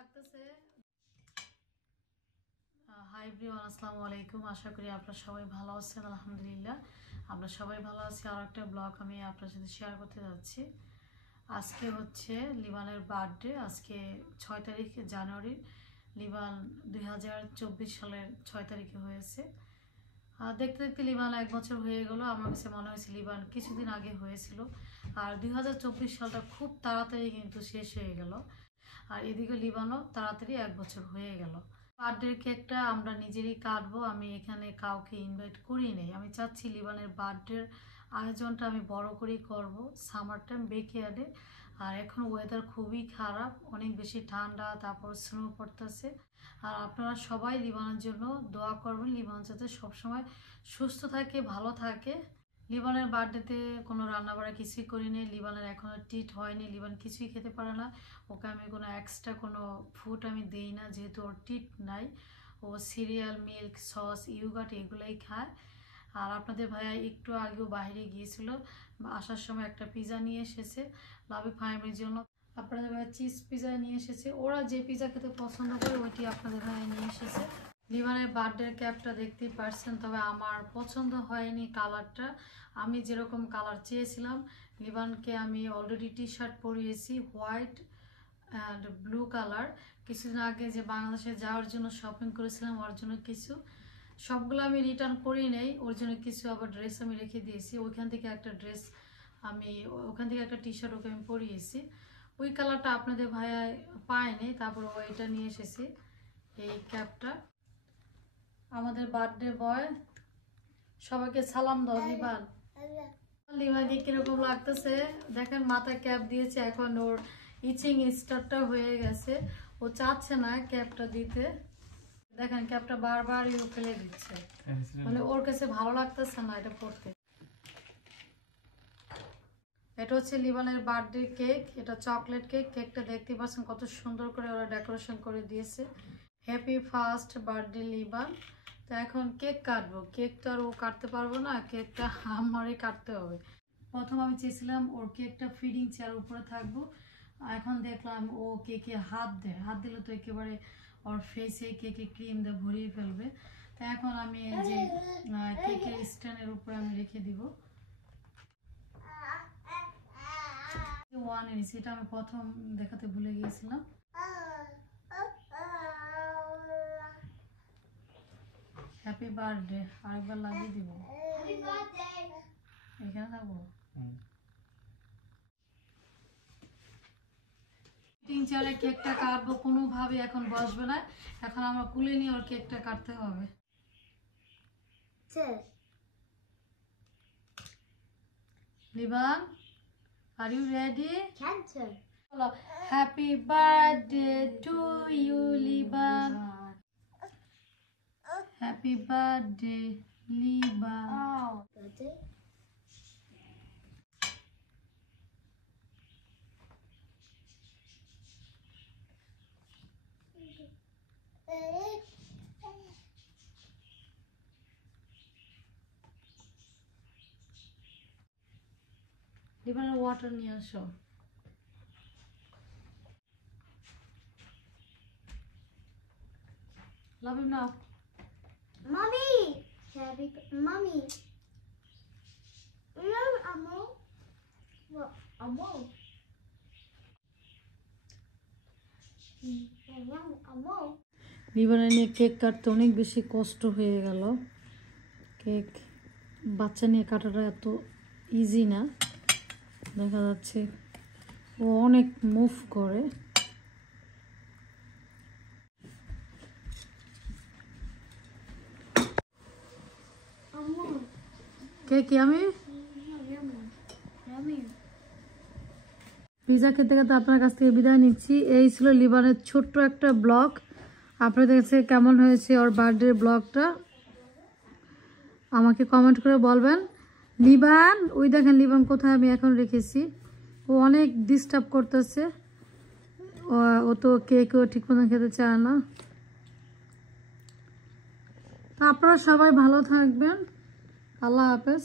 লাগতেছে। Hi everyone, আসসালামু আলাইকুম। আশা করি আপনারা সবাই ভালো আছেন। আলহামদুলিল্লাহ আমরা সবাই ভালো আছি। আর একটা ব্লগ আমি আপনার সাথে শেয়ার করতে যাচ্ছি। আজকে হচ্ছে লিবানের বার্থডে। আজকে 6 তারিখ জানুয়ারি। লিবান 2024 সালের 6 তারিখে হয়েছে। আর দেখতে দেখতে লিবান 1 বছর হয়ে গেল। আমার কাছে মনে হয়েছে লিবান কিছুদিন আগে হয়েছিল। আর 2024 সালটা খুব তাড়াতাড়ি কিন্তু শেষ হয়ে গেল। আর এদিকে লিবানও তাড়াতাড়ি 1 বছর হয়ে গেল। বার্থডে কেকটা আমরা নিজেরই কাটবো। আমি এখানে কাউকে ইনভাইট করি নাই। আমি চাচ্ছি লিবানের বার্থডের আয়োজনটা আমি বড় করেই করব। Summer time বেকিয়ারে। আর এখন ওয়েদার খুবই খারাপ, অনেক বেশি ঠান্ডা, তারপর স্নো পড়তেছে। আর আপনারা সবাই লিবানের জন্য দোয়া করবেন, লিবান যাতে সবসময় সুস্থ থাকে, ভালো থাকে। লিবানের বার্থডেতে কোনো রান্নাবাড়া কিছুই করিনি। লিবানের এখনও ট্রিট হয়নি, লিবান কিছুই খেতে পারে না। ওকে আমি কোনো এক্সট্রা কোনো ফুড আমি দিই না, যেহেতু ওর ট্রিট নাই। ও সিরিয়াল, মিল্ক, সস, ইয়োগার্ট এগুলোই খায়। আর আপনাদের ভাইয়া একটু আগেও বাইরে গিয়েছিল, আসার সময় একটা পিৎজা নিয়ে এসেছে লাভি ফাইমের জন্য। আপনাদের ভাইয়া চিজ পিৎজা নিয়ে এসেছে। ওরা যে পিৎজা খেতে পছন্দ করে ওইটি আপনাদের ভাইয়া নিয়ে এসেছে। লিবানের বার্থডে ক্যাপটা দেখতেই পারছেন, তবে আমার পছন্দ হয়নি কালারটা। আমি যেরকম কালার চেয়েছিলাম, লিবানকে আমি অলরেডি টি শার্ট পরিয়েছি হোয়াইট অ্যান্ড ব্লু কালার। কিছুদিন আগে যে বাংলাদেশে যাওয়ার জন্য শপিং করেছিলাম, ওর জন্য কিছু, সবগুলো আমি রিটার্ন করি নেই, ওর জন্য কিছু আবার ড্রেস আমি রেখে দিয়েছি। ওইখান থেকে একটা ড্রেস আমি, ওখান থেকে একটা টি শার্ট ওকে আমি পরিয়েছি। ওই কালারটা আপনাদের ভাইয়া পায়নি, তারপর ও এটা নিয়ে এসেছি, এই ক্যাপটা। আমাদের বার্থডে বয়, সবাইকে সালাম দাও। লিবান, লিবানকে কিরকম লাগতেছে দেখেন, মাথায় ক্যাপ দিয়েছে, এখন ওর ইচিং স্টার্টটা হয়ে গেছে। ও চাচ্ছে না ক্যাপটা দিতে। দেখেন ক্যাপটা বারবার ফেলে দিচ্ছে, মানে ওর কাছে ভালো লাগতেছে না এটা পড়তে। এটা হচ্ছে লিবানের বার্থডে কেক, এটা চকলেট কেক। কেকটা দেখতে পাচ্ছেন কত সুন্দর করে ওরা ডেকোরেশন করে দিয়েছে। Happy first birthday Liban. তো এখন কেক কাটবো। কেক তো আর ও কাটতে পারবো না, কেকটা আমারই কাটতে হবে। প্রথম আমি চেয়েছিলাম ওর কেকটা ফিডিং চেয়ার উপরে থাকবো, এখন দেখলাম ও কেকে হাত দেয়। হাত দিলে তো একেবারে ওর ফেসে কেকে ক্রিম দিয়ে ভরিয়ে ফেলবে। তো এখন আমি এই যে কেকের স্ট্যান্ডের উপরে আমি রেখে দিব। ওয়ান এনেছি, এটা আমি প্রথম দেখাতে ভুলে গিয়েছিলাম। হ্যাপি বার্থডে আরেকবার লাগিয়ে দিব, এখানে থাকবো। তিন চারে কেকটা কাটবো, কোনোভাবে এখন বসবে না। এখন আমরা কুলে নিয়ে ওর কেকটা কাটতে হবে। লিবান, are you ready? Happy birthday to you, Liban. Happy birthday, Liban. লিবানের ওয়াটার নিয়ে আসো। Love him now. Mommy! Happy Mommy! No, Amo. What? Amo. Amo. লিবানের নিয়ে কেক কাটতে অনেক বেশি কষ্ট হয়ে গেল। কেক বাচ্চা নিয়ে কাটাটা এত ইজি না, দেখা যাচ্ছে ও অনেক মুভ করে। Cake yummy. পিৎজা খেতে খেতে আপনার কাছ থেকে বিদায় নিচ্ছি। এই ছিল লিবানের ছোট্ট একটা ব্লগ। আপনাদের কাছে কেমন হয়েছে ওর বার্থডে ব্লগটা আমাকে কমেন্ট করে বলবেন। লিবান, ওই দেখেন লিবান কোথায় আমি এখন রেখেছি। ও অনেক ডিস্টার্ব করতেছে, ও তো কেকও ঠিক মতো খেতে চায় না। আপনারা সবাই ভালো থাকবেন। আল্লাহ হাফেজ।